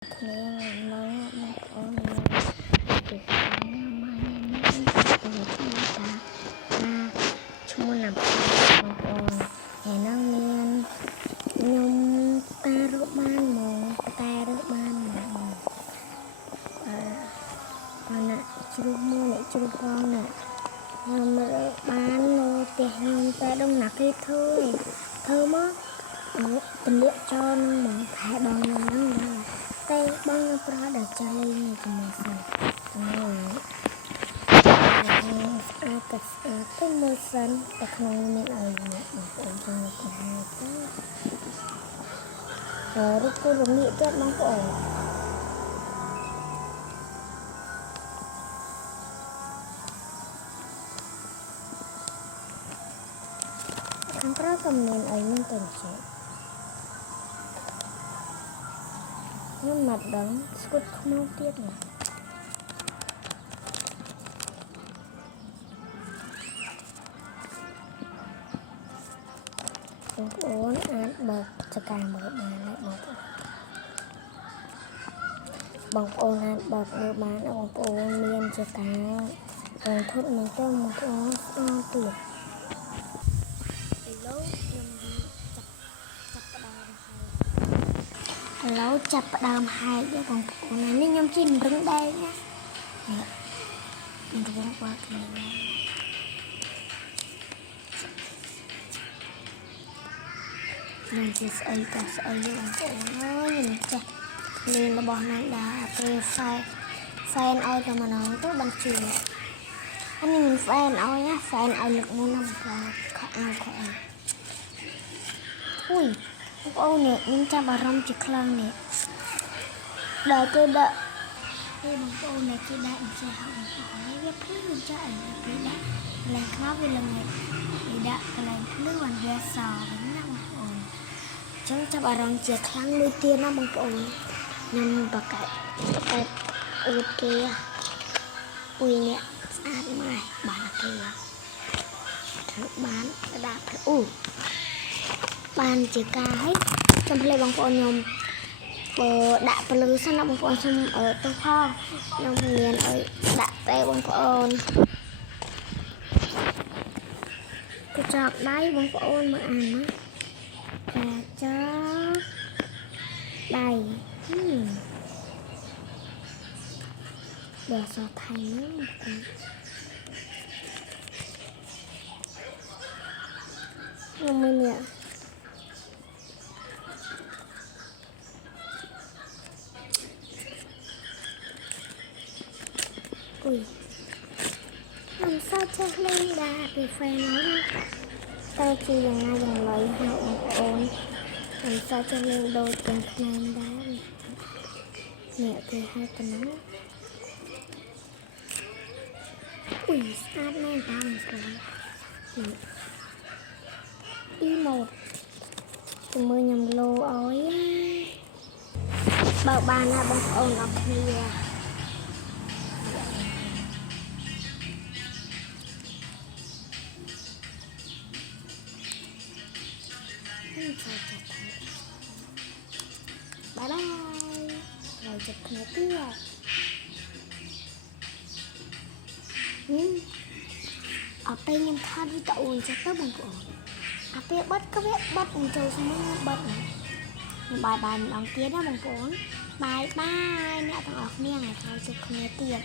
គ្នានៅមកអូនពីខាងម៉ែនេះទៅតាឈ្មោះណាបងប្អូនហើយនឹងមានខ្ញុំតារកបានមកតែរកបានមកបងណាជ្រុះមួយអ្នកជ្រុះផងណាខ្ញុំរើបាននៅផ្ទះខ្ញុំតែដំណាក់គេធ្វើមកទម្លាក់ចោលនឹងមកខែបងខ្ញុំហ្នឹងដែរតែបងខ្ញុំប្រត់ដល់ចាស់លេងជាមួយសិនស្អាតក៏ស្អាតទៅមើលសិនតែក្នុងមានអីមកបងប្អូនខ្ញុំទៅហើយទៅរូបគូរមៀកទៀតបងប្អូនខាងក្រៅក៏មានអីមានទៅចេះខ្ញុំមកដឹងស្គត់ខ្មៅទៀតណាបងប្អូនអាចបើកចកាមើលបានហើយបងប្អូនអាចបើកមើលបានបងប្អូនមានចការងធត់នឹងទៅបងប្អូនស្អល់ទៀតឥឡូវចាប់ផ្ដើមហែកបងប្អូននេះខ្ញុំជិះរឹងដែរណានេះរឹងquáគ្នាខ្ញុំជាស្អីក៏ស្អីបងប្អូនអើយខ្ញុំចេះលេងរបស់ណាដាពេលហ្វែនឲ្យតែម្ដងទៅបានជឿអានេះមានហ្វែនឲ្យណាហ្វែនឲ្យលើកមុនណាបងប្អូនខោអាវអុយបងប្អូននេះខ្ញុំចាប់អារម្មណ៍ជាខ្លាំងនេះដល់គេដាក់នេះបងប្អូននេះគេដាក់អញ្ចេះហៅបងប្អូនវាភ្លឺអញ្ចេះអីគេដាក់កន្លែងខ្មៅវាល្ងាចគេដាក់កន្លែងភ្លឺបានវាសវិញណាបងប្អូនចឹងចាប់អារម្មណ៍ជាខ្លាំងមួយទៀតណាបងប្អូនខ្ញុំបកែអួតគេអុយនេះស្អាតម៉ែបានគេធ្វើបានដាក់ភ្លឺបានជាការហើយចាំភ្លេចបងប្អូនខ្ញុំបើដាក់ភ្លឺសិនណាបងប្អូនខ្ញុំទៅផងខ្ញុំមានឲ្យដាក់តែបងប្អូនទៅចប់ដៃបងប្អូនមើលអានណាចាចប់ដៃបើសោះថៃណាខ្ញុំមិននេះអុយខ្ញុំសាច់ចេះលេងដែរពីហ្វេនហើយតែជាយ៉ាងណាយ៉ាងไรហៅបងប្អូនខ្ញុំសាច់ចេះលេងដូចទាំងខ្មែរដែរនេះគេហៅប៉ុណ្ណឹងអុយស្អាតមែនតើបងប្អូនអ៊ីម៉ូតជាមួយខ្ញុំលោឲ្យបើបានណាបងប្អូនអរគ្នាបាយបាយเราจะគ្នាទៀតអត់ពេលខ្ញុំខាត់វីដេអូអញ្ចឹងទៅបងប្អូនអាពេលបិទក៏វាបិទអញ្ចឹងស្មើបិទខ្ញុំបាយម្ដងទៀតណាបងប្អូនបាយអ្នកទាំងអស់គ្នាថ្ងៃជួបគ្នាទៀត